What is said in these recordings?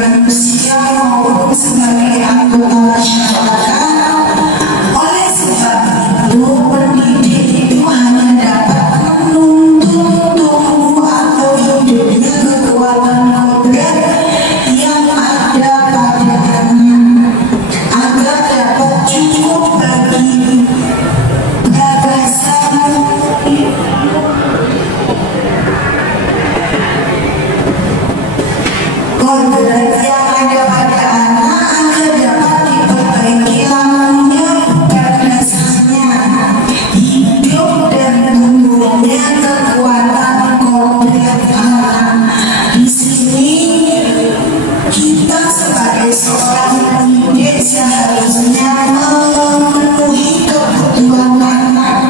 manusia maupun sebagai anggota masyarakat. Oleh sebab itu, pendidik itu hanya dapat menuntun tubuh atau hidupnya kekuatan kodrat yang ada padanya agar dapat cukup bagi gagasan kodrat yang ada pada anak agar dapat diperbaiki lamunya bukan dasarnya hidup dan tumbuhnya kekuatan kodrat anak. Di sini kita sebagai seorang pendidik seharusnya memenuhi kebutuhan anak,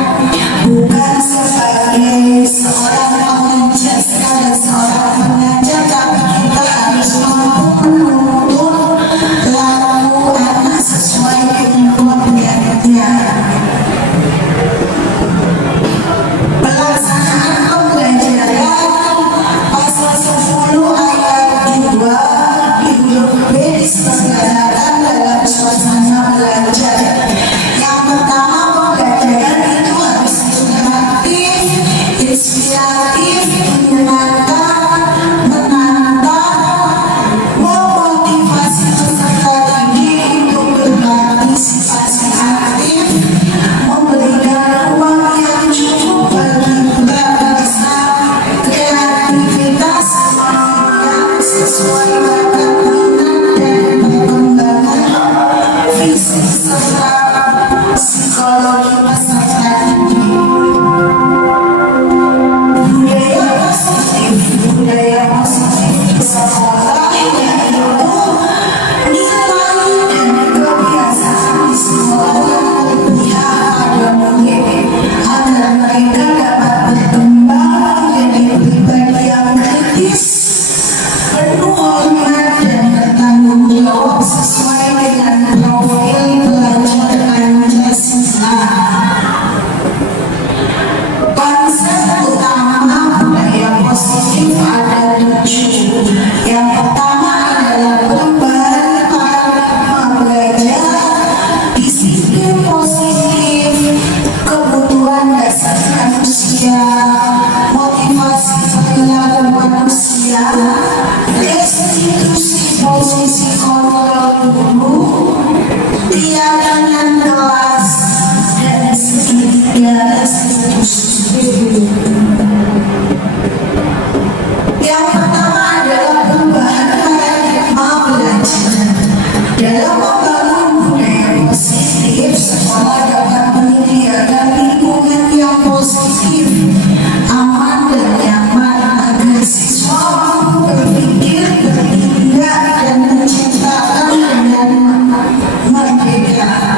bukan sebagai seorang pengajar, sekadar seorang pengajar, tapi kita harus mampu menuntun laku anak sesuai dengan kodratnya. Pelaksanaan pembelajaran pasal 10 ayat 2 di huruf B diselenggarakan dalam suasana belajar. Yang pertama, pembelajaran itu harus interaktif, inspiratif, menyenangkan, menantang, memotivasi peserta didik untuk berpartisipasi aktif, memberikan ruang yang cukup bagi berbangsa kreativitas yang sesuai bakat minat dan perkembangan fisik serta psikologi peserta didik. Budaya positif di sekolah yaitu nilai dan kebiasaan di sekolah yang berpihak pada murid agar mereka dapat berkembang menjadi pribadi yang kritis, penuh hormat dan bertanggung jawab sesuai dengan profil pelajar Pancasila. Konsep utama budaya positif ada 7. Yang pertama adalah perubahan paradigma belajar, disiplin positif, kebutuhan dasar manusia, motivasi perilaku manusia, restitusi posisi kontrol guru, keyakinan kelas, dan segitiga restitusi. Yang pertama adalah perubahan paradigma belajar. Dalam membangun budaya positif, sekolah dapat menyediakan lingkungan yang positif, aman dan nyaman agar siswa mampu berpikir, bertindak, dan menciptakan dengan merdeka.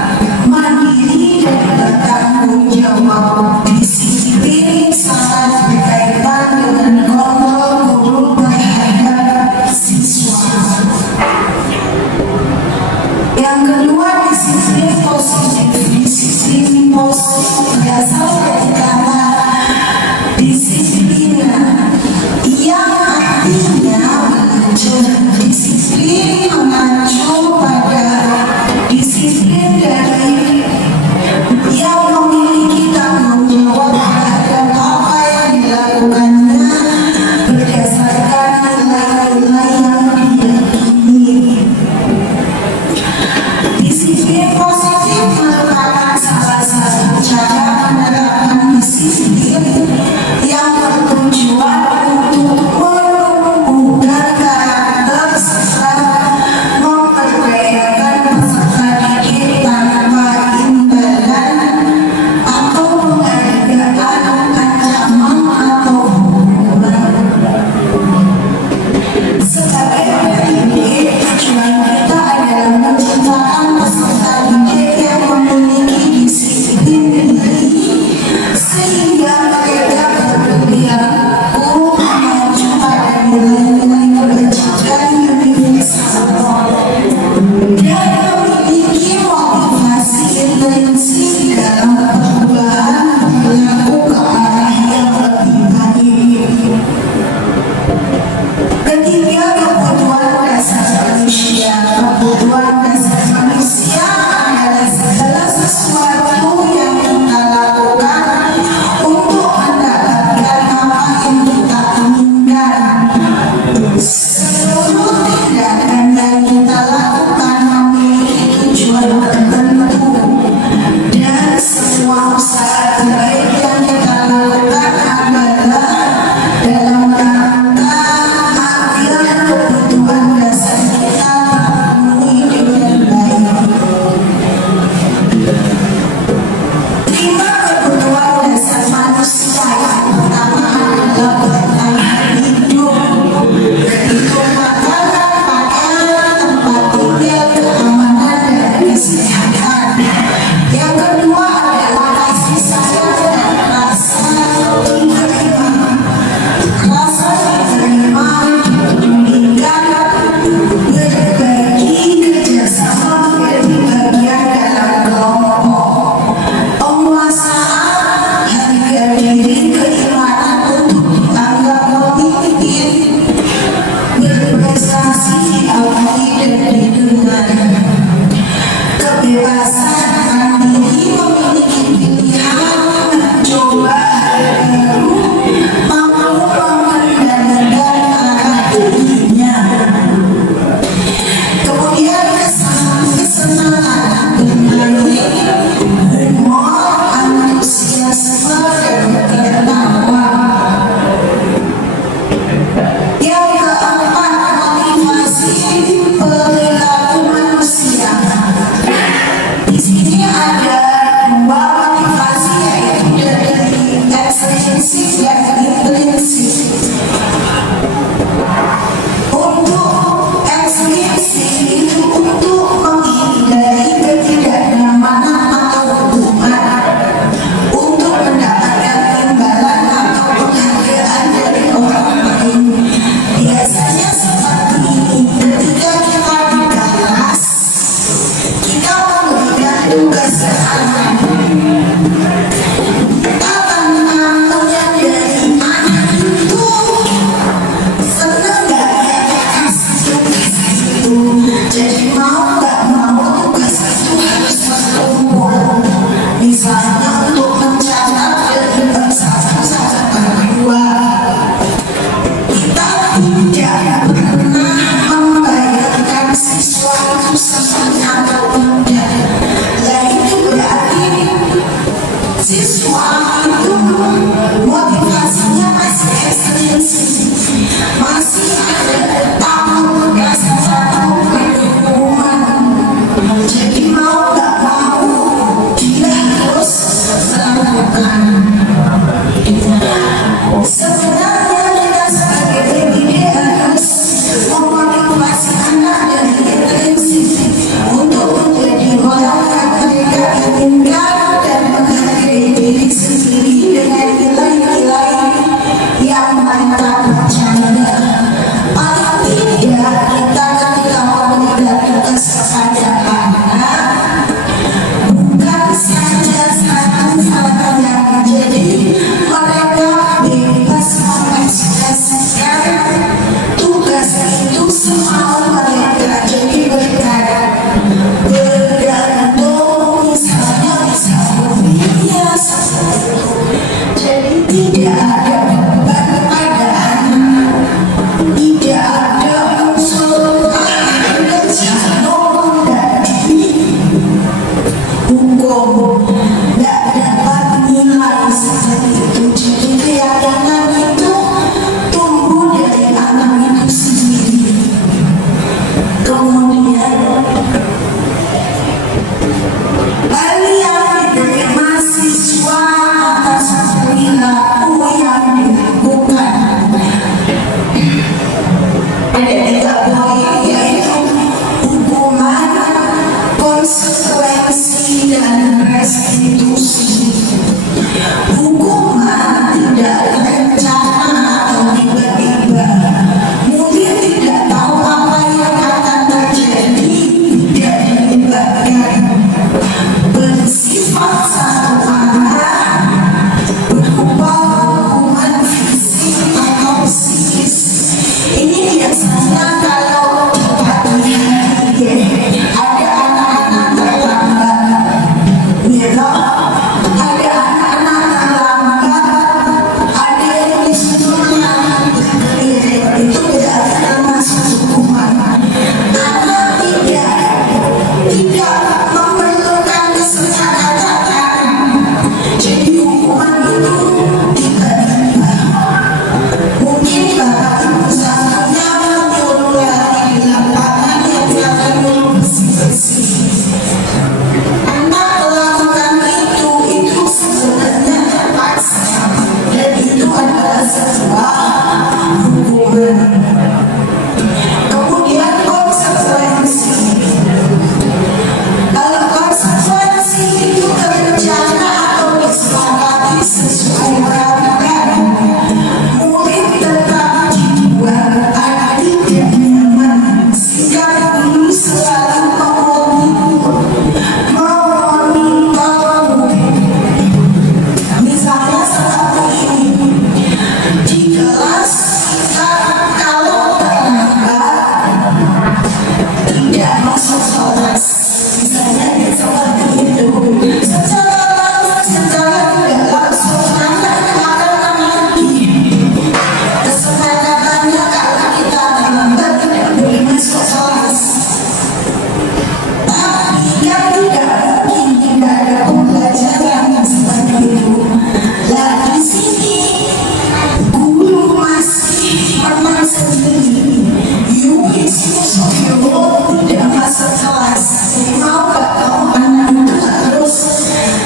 sekelas. Jadi mau gak kamu anak itu harus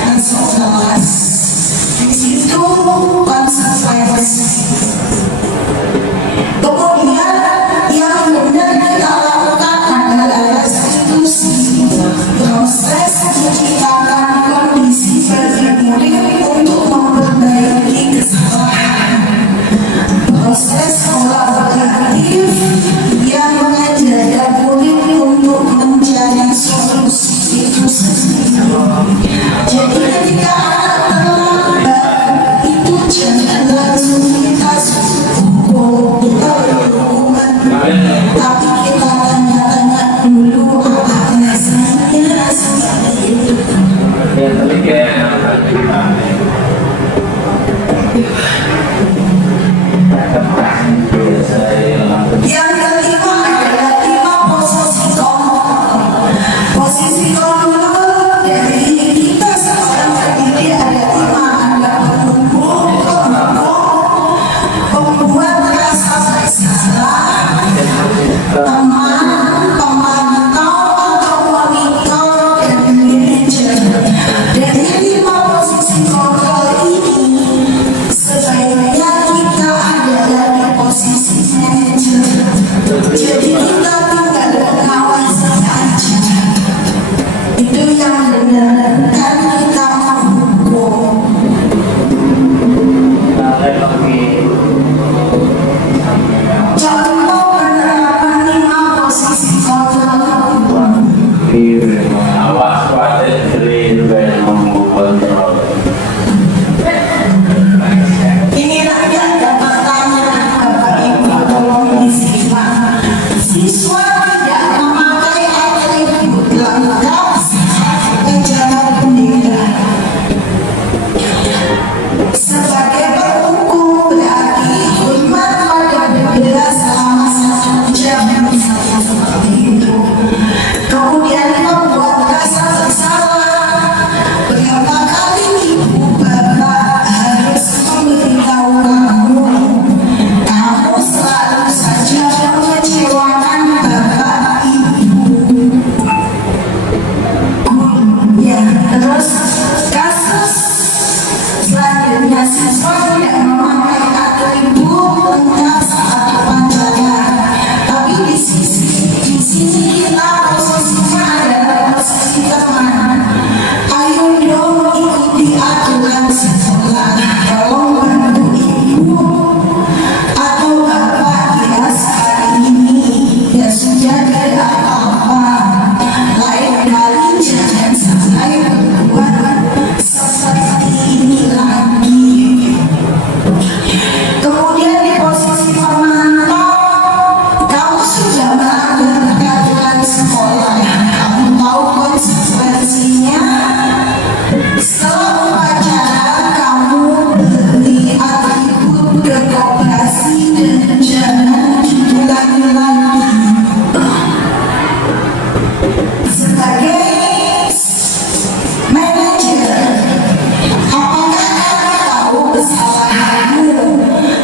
masuk kelas. Di situ konsekuensi. Kemudian yang benar kita lakukan adalah restitusi, proses menciptakan kondisi bagi murid untuk memperbaiki kesalahan, proses kolaboratif yang mengajarkan murid untuk mencari solusi itu sendiri. Jadi ketika anak terlambat itu jangan langsung kita suruh kita berhubungan, tapi kita tanya-tanya dulu apa alasannya seperti itu. Yang kelima adalah 5 posisi kontrol. Posisi kontrol dari kita seorang pendidik ada 5, ada penumbuh, pembuat rasa bersalah, teman, pemantau atau monitor, dan manajer. Dari 5 posisi kontrol ini sebaiknya kita adalah di posisi manajer. Jadi kita tinggal mengawasi aja. Itu yang benar, kan kita menghukum. Contoh penerapan 5 posisi kontrol. Awas pada diri dan mengontrol. Ini rakyat dapat tanya Bapak Ibu tolong disimak. Siswa tidak memakai atribut lengkap saat upacara bendera. Sebagai pendukung berarti hormat pada bendera selama 1 jam misalnya seperti itu. Kemudian membuat rasa bersalah. Berapa kali ibu bapak harus memberitahu kamu, kamu selalu saja mengecewakan bapak ibu. Ya, terus kasus selanjutnya siswa tidak memakai atribut lengkap saat upacara. Tapi di sini kita posisinya adalah posisi teman. Ayo dong ikuti aturan sekolah. Tolong bantu ibu atau bapak ya hari ini. Ya sudah tidak apa-apa. Lain kali jangan sampai berbuat seperti ini lagi. Kemudian di posisi pemantau, kamu sudah melanggar peraturan sekolah. Kamu tahu konsekuensinya. Setelah upacara, kamu beri atribut ke koperasi dan jangan diulangi lagi. Sebagai manajer, apakah kamu tahu kesalahanmu?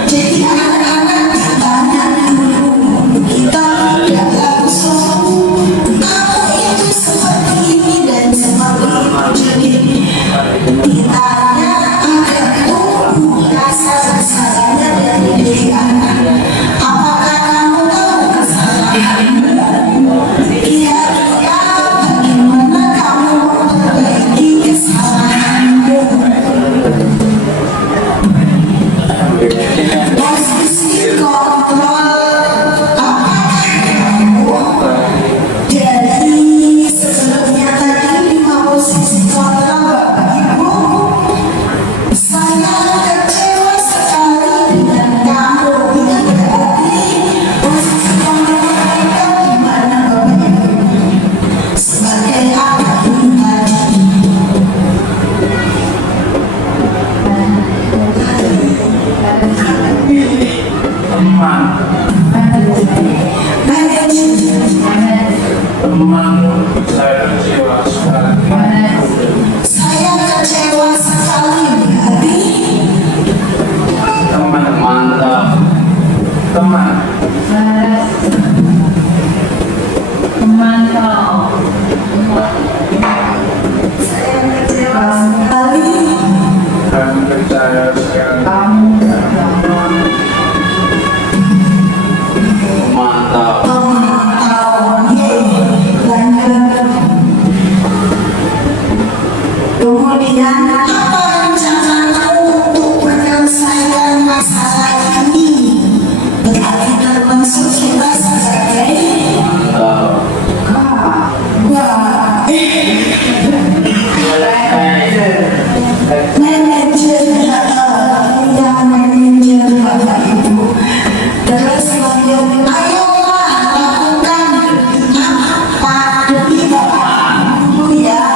Jadi anak-anak ditanya dulu, kita tidak langsung kamu itu seperti ini dan seperti itu. Jadi ditanya agar tumbuh rasa bersalahnya dari diri anak. Apakah kamu tahu kesalahanmu? Kira-kira bagaimana kamu memperbaiki kesalahanmu? Posisi kontrol apakah kamu dari sebelumnya tadi 5 posisi kontrol Bapak Ibu? Saya kecewa sekali dengan kamu. Ini berarti posisi kontrol kita gimana Bapak Ibu? Sebagai apa ini tadi? Teman, saya kecewa sekali. Saya kecewa sekali berarti Teman mantap. Teman. Memantau. Kali kami percaya sekali. Mantap. Kemudian apa rencanamu untuk menyelesaikan masalah ini? Berarti termasuk kita sebagai manajer Bapak Ibu. Terus kemudian ayolah lakukan apa demi Bapak Ibu ya.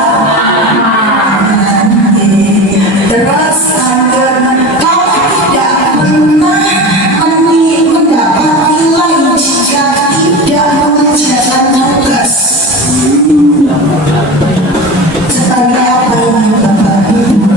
Terus kalau tidak pernah mendapat nilai jika tidak mengerjakan tugas. Sebagai apa ini Bapak Ibu?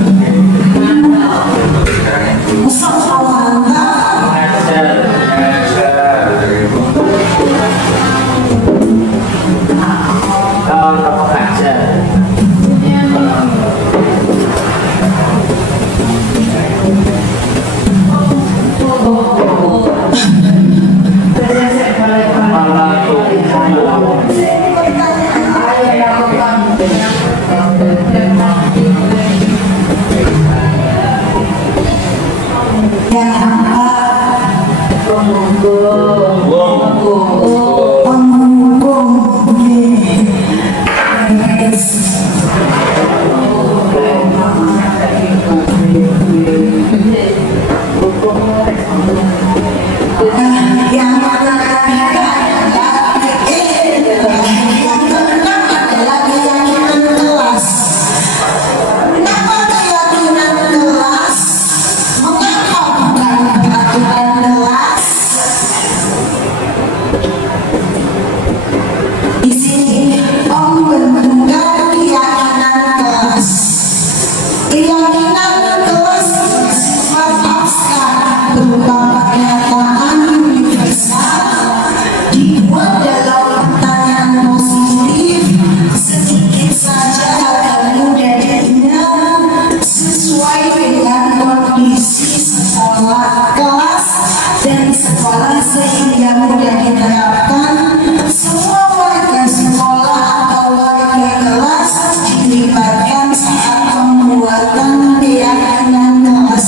Sehingga mudah diterapkan semua warga sekolah atau warga kelas dilibatkan saat pembuatan keyakinan kelas.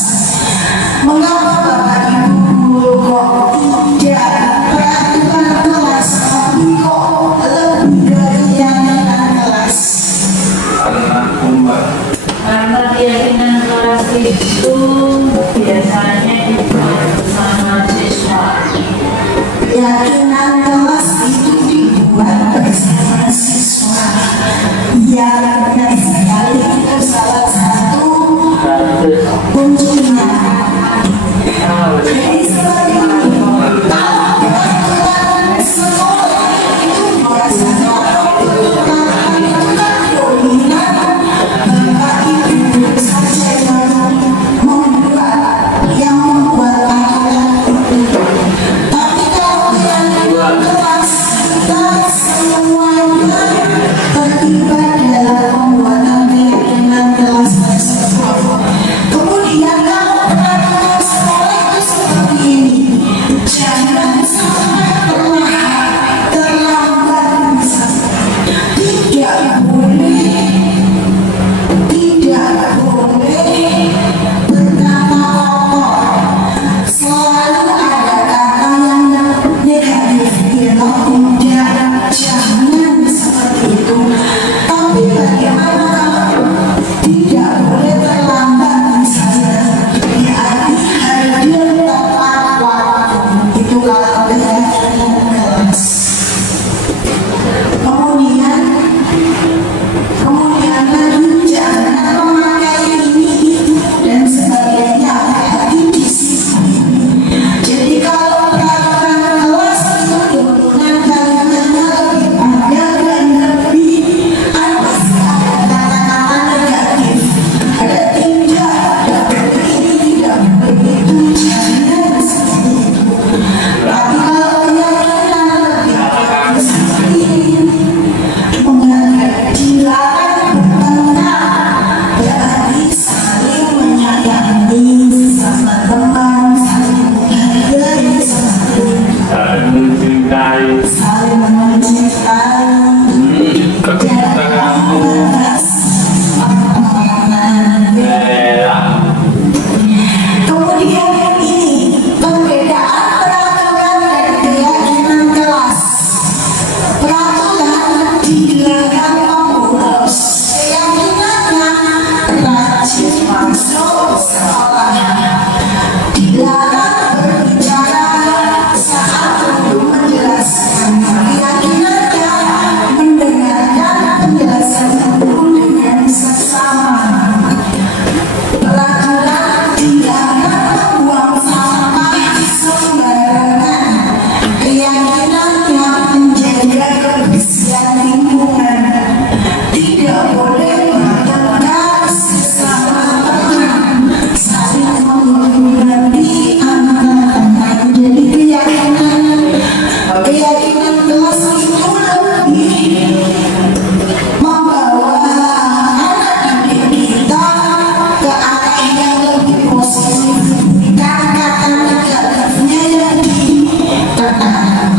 Mengapa Bapak Ibu guru kok tidak peraturan kelas tapi kok lebih dari keyakinan kelas? Karena keyakinan kelas itu biasanya bersama siswa. Keyakinan kelas itu dibuat bersama siswa. Ya, benar sekali, itu salah satu kuncinya. Jadi seperti itu, kalau peraturan sekolah itu biasanya peraturan itu kan dominan. Bapak Ibu saja yang membuat peraturan itu. Tapi kalau keyakinan kelas kita semuanya terlibat dalam pembuatan keyakinan kelas tersebut. Kemudian kalau peraturan sekolah itu seperti ini, jangan sampai terlambat. Tidak boleh berkata kotor. Selalu ada kata yang negatif, tidak, jangan seperti itu. Tapi membawa anak didik kita ke arah yang lebih positif dan kata negatifnya yang ditekan.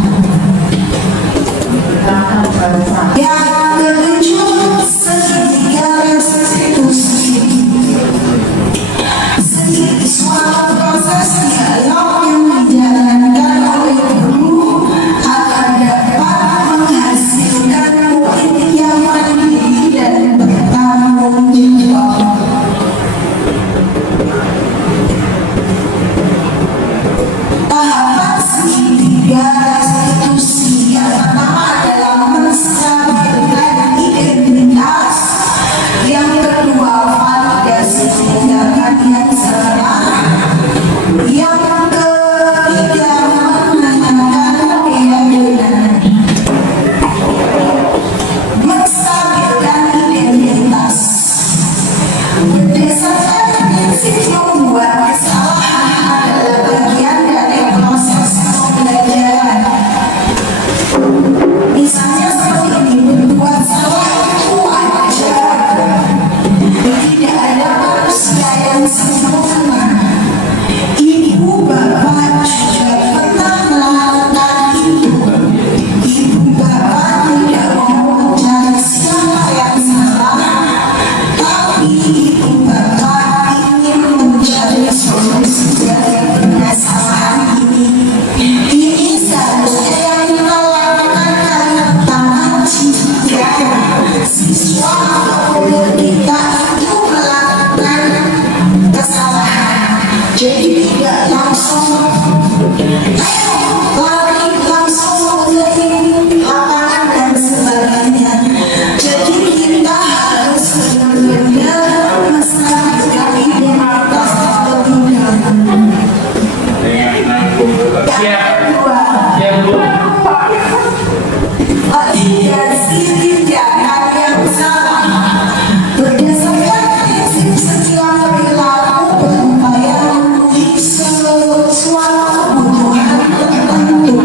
Yang ketujuh, segitiga restitusi. Sedikit suatu proses dialog yang dijalankan oleh guru agar dapat menghasilkan murid yang mandiri dan bertanggung jawab. Tahapan segitiga restitusi yang pertama adalah menstabilkan identitas, yang kedua validasi tindakan yang salah, yang ketiga menanyakan keyakinan. Menstabilkan identitas berdasarkan prinsip membuat kesalahan adalah bagian dari proses pembelajaran. Misalnya seperti ini, berbuat salah itu wajar. Tidak ada manusia yang sempurna. Ibu bapak juga pernah melakukan itu. Ibu bapak tidak mau mencari siapa yang salah, tapi ibu bapak ingin mencari solusi dari permasalahan ini. Ini seharusnya yang kita lakukan karena pertama jika siswa atau murid kita itu melakukan kesalahan, jadi tidak langsung lari langsung mengelilingi lapangan dan sebagainya. Jadi kita harus benar-benar menstabilkan identitas terlebih dahulu. Yang kedua, validasi tindakan yang salah. Berdasarkan prinsip setiap perilaku berupaya memenuhi suatu kebutuhan tertentu.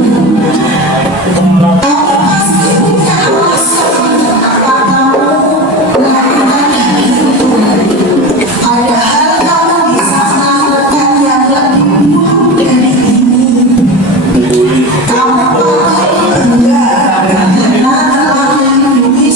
Kamu pasti punya alasan mengapa kamu melakukan hal itu. Padahal kamu bisa melakukan yang lebih buruk dari ini. Kamu patut bangga karena telah melindungi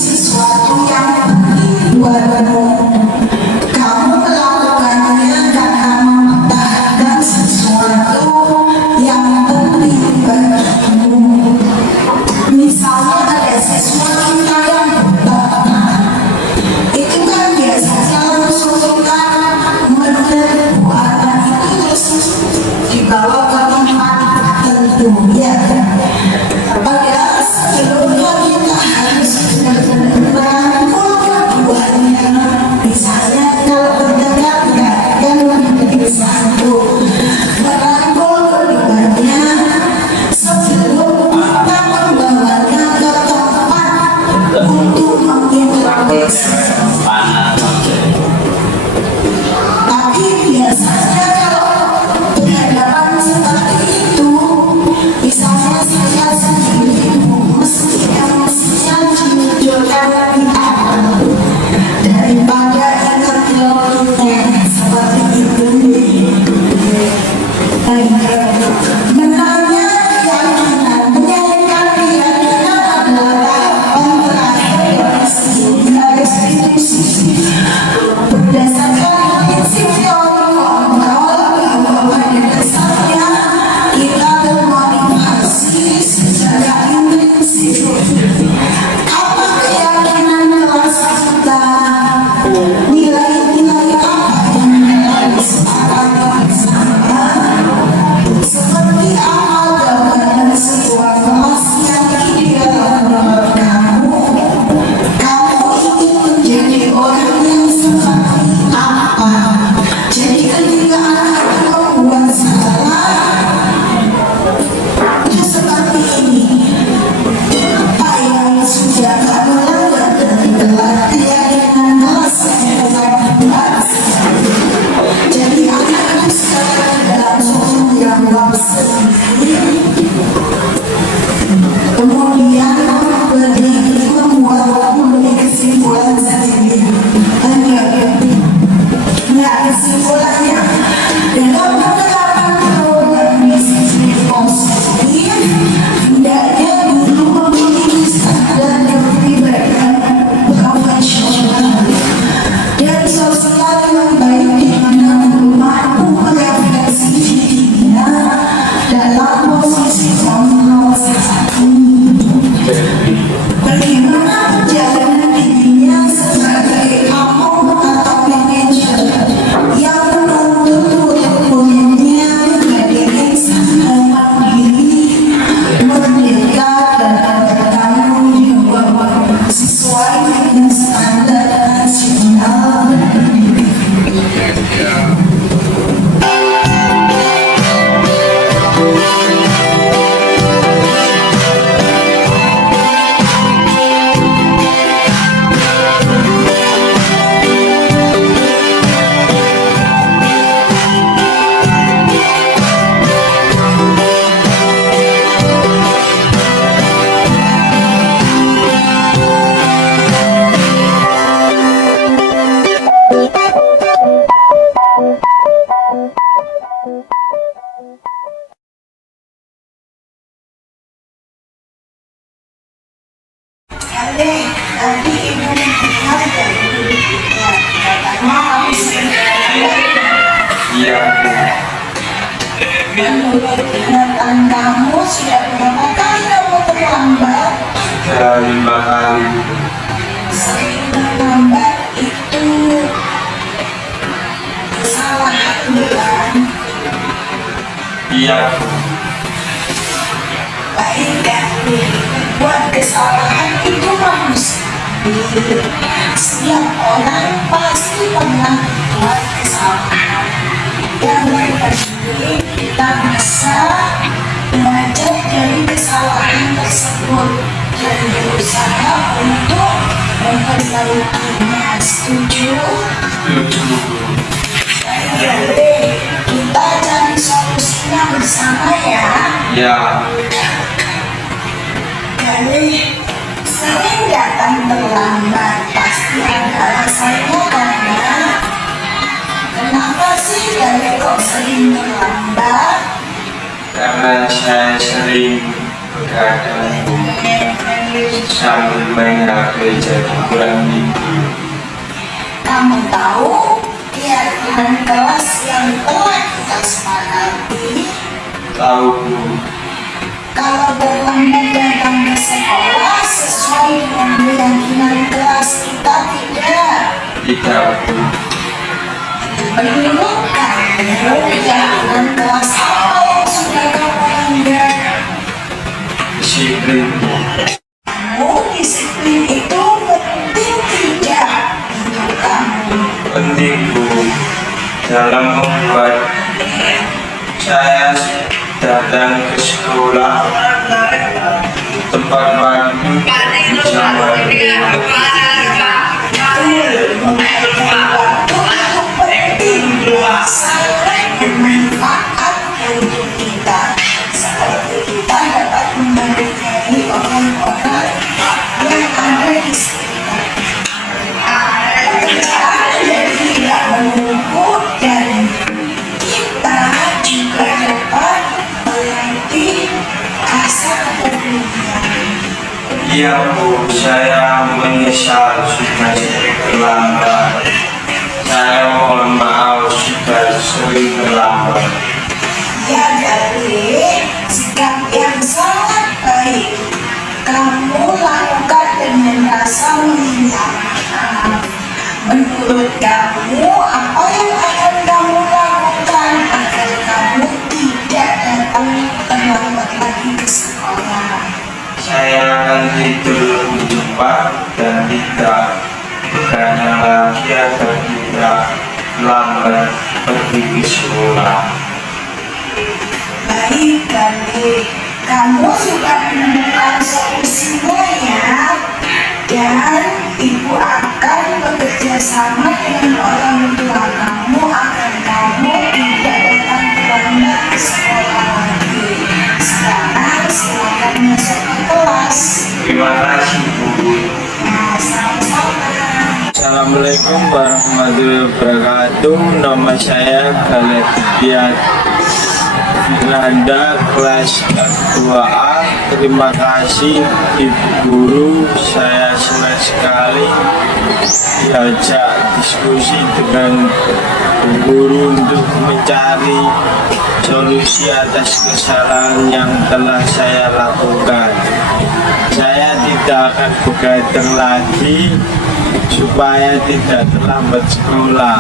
Jadi tadi ibu mendengar dari ya, katanya kamu sebenarnya Iya, Bu. menurut ingatan kamu sudah berapa kali kamu terlambat? Sudah 5 kali. Sering terlambat itu kesalahan bukan? Iya, Bu. Baik dan buat kesalahan itu manusia. Setiap orang pasti pernah buat kesalahan. Yang penting kita bisa belajar dari kesalahan tersebut dan berusaha untuk memperbaikinya. Setuju? Setuju, Bu. Jadi kita cari solusinya bersama ya. Ya, Jadi sering datang terlambat pasti ada alasannya karena kenapa sih dari kok sering terlambat? karena saya sering begadang, Bu. Sambil main HP jadi kurang tidur. Kamu tahu keyakinan kelas yang telah kita sepakati Tahu, Bu. kalau terlambat datang ke sekolah sesuai dengan keyakinan kelas kita tidak. Tidak, Bu. Menurut kamu keyakinan kelas apa yang sudah kamu langgar? Disiplin, Bu. Kamu disiplin itu penting tidak untuk kamu? Penting, Bu, dalam membuat saya datang ke sekolah tepat waktu jam Menghargai waktu itu penting. Sangat bermanfaat untuk kita. Seperti kita dapat menghargai orang-orang yang ada di sekitar. Pekerjaan jadi tidak menumpuk dan kita juga dapat melatih rasa kepedulian. Iya, Bu, saya menyesal sudah terlambat. Saya mohon maaf sudah sering terlambat. Ya, jadi sikap yang sangat baik kamu lakukan dengan rasa meminta maaf. Menurut kamu, apa yang akan kamu lakukan agar kamu tidak datang terlambat lagi ke sekolah? Saya akan tidur lebih cepat dan tidak begadang lagi agar tidak lambat pergi ke sekolah. Baik, baik. Kamu sudah menemukan solusinya ya. Dan ibu akan bekerja sama dengan orang tua kamu agar kamu tidak datang terlambat ke sekolah lagi. Sekarang silakan masuk ke kelas. Terima kasih, Bu. Nah, sama-sama. Assalamualaikum warahmatullahi wabarakatuh. Nama saya Khaled Diat Firanda, kelas 2A. Terima kasih Ibu Guru. Saya senang sekali diajak diskusi dengan Bu Guru untuk mencari solusi atas kesalahan yang telah saya lakukan. Saya tidak akan begadang lagi supaya tidak terlambat sekolah.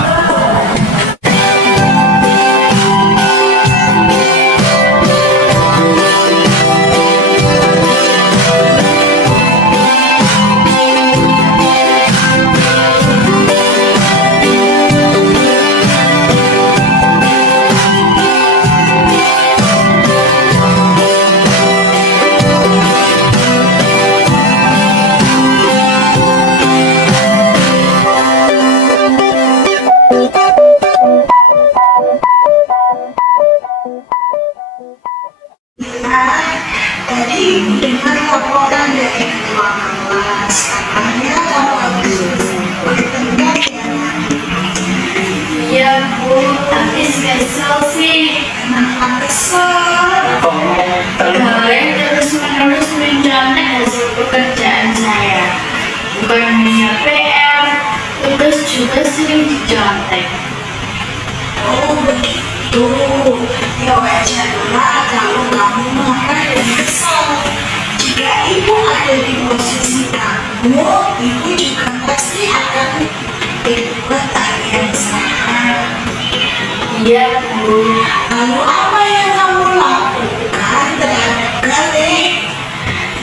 Tadi ibu dengar laporan dari ketua kelas. Katanya kamu bertengkar ya. Iya, Bu, tapi kesel sih. Kenapa kesel? Kalian terus-menerus menjalankan hasil pekerjaan saya. bukan hanya PR, tugas juga sering dicontek. Oh begitu. Ya wajarlah kalau kamu marah dan kesal. Jika ibu ada di posisi kamu, ibu juga pasti akan berbuat hal yang sama. Iya, Bu. Lalu apa yang kamu lakukan terhadap Galih?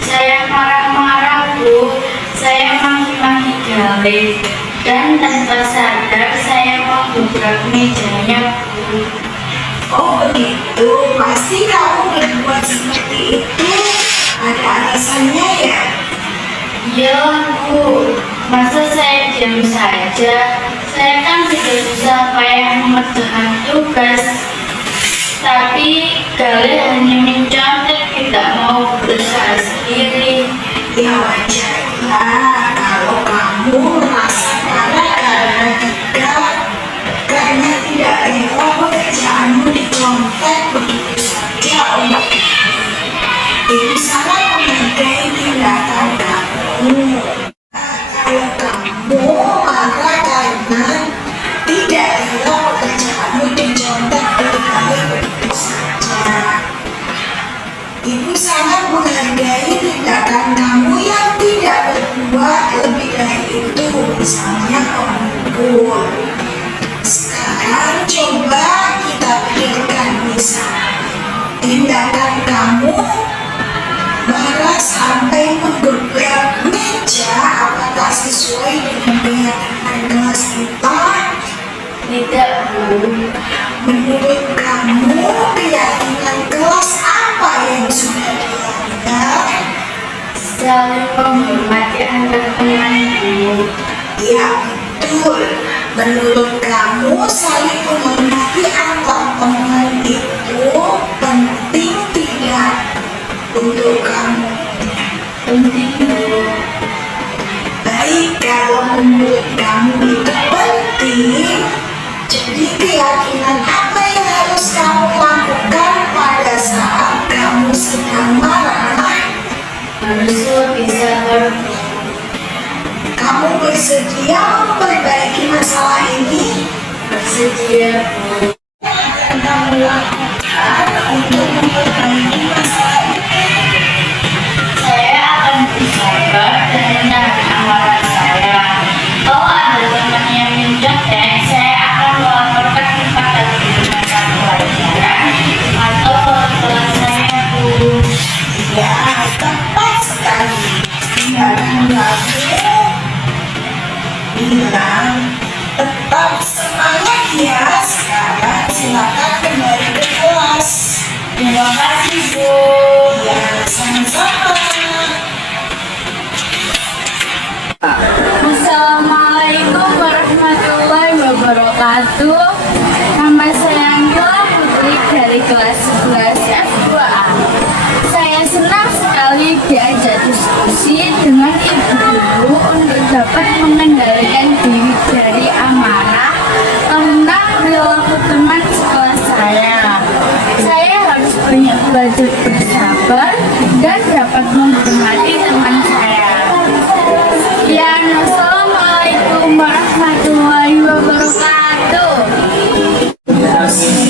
Saya marah-marah, Bu. Saya maki-maki Galih. Dan tanpa sadar saya menggebrak mejanya, Bu. Oh begitu, pasti kamu berbuat seperti itu. Ada alasannya ya? Ya, Bu. Masa saya diam saja? Saya kan sudah susah payah mengerjakan tugas. Tapi Galih hanya mencontek, tidak mau berusaha sendiri. Ya wajarlah kalau kamu merasa marah karena tegang, karena tidak rela pekerjaanmu dicontek begitu saja oleh ibu. Sangat menghargai tindakan kamu. Kalau kamu marah karena tidak rela pekerjaanmu dicontek begitu saja, ibu sangat menghargai tindakan kamu yang tidak berbuat lebih dari itu, misalnya memukul. Sekarang coba kita pikirkan misalnya tindakan kamu marah sampai menggebrak meja, apakah sesuai dengan keyakinan kelas kita? Tidak, Bu. Menurut kamu keyakinan kelas apa yang sudah dilanggar? Saling menghormati antar teman, Bu. Ya betul. Menurut kamu saling menghormati antar teman itu penting tidak untuk kamu? Penting, Bu. Baik, kalau menurut kamu itu penting, jadi keyakinan apa yang harus kamu lakukan pada saat kamu sedang marah? Harus lebih sabar, Bu. Kamu bersedia memperbaiki masalah ini? Bersedia, Bu. Yang kamu lakukan untuk memperbaiki masalah ini? Saya akan bersabar dan menahan amarah saya. Kalau ada teman yang mencontek, saya akan melaporkan kepada guru mata pelajaran atau ke kelas saya, Bu. Ya, tepat sekali. Tindakan kamu bilang tetap semangat ya. Sekarang silakan kembali ke kelas. Terima kasih, Bu. Ya, sama-sama. Assalamualaikum warahmatullahi wabarakatuh. Nama saya Angela Putri dari kelas 11 F2A. Saya senang sekali diajak diskusi dengan ibu guru untuk dapat mengendalikan diri dari amarah karena perilaku teman sekelas saya. Saya harus banyak belajar bersabar dan dapat menghormati teman saya. Ya, assalamualaikum warahmatullahi wabarakatuh. Terima kasih.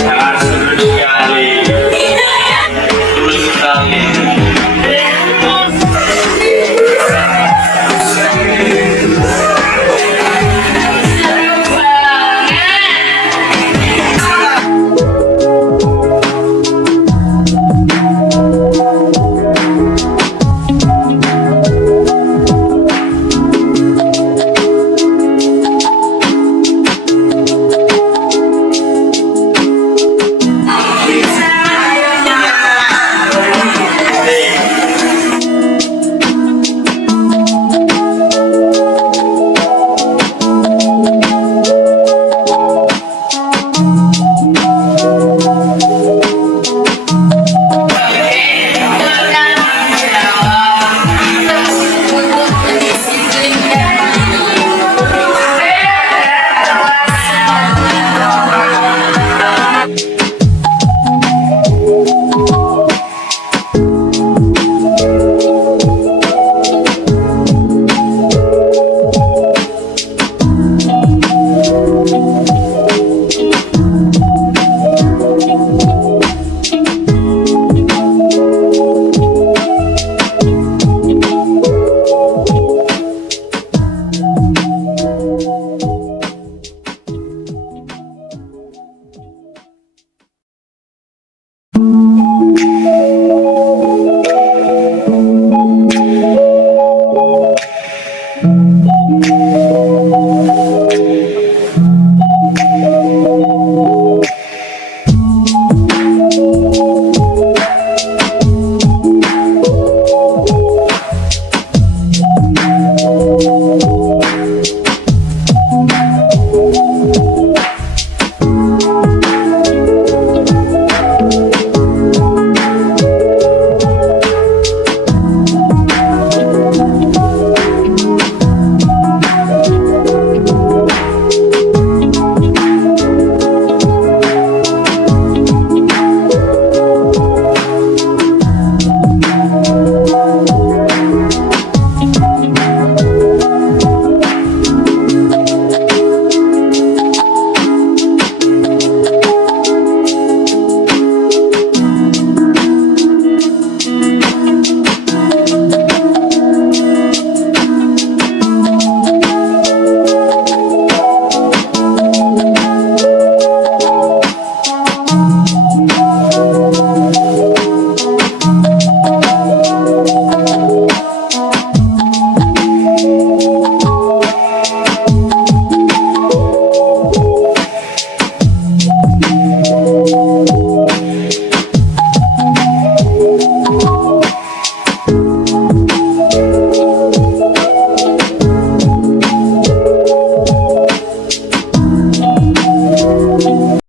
Sangat seru sekali. Betul sekali. Seru banget.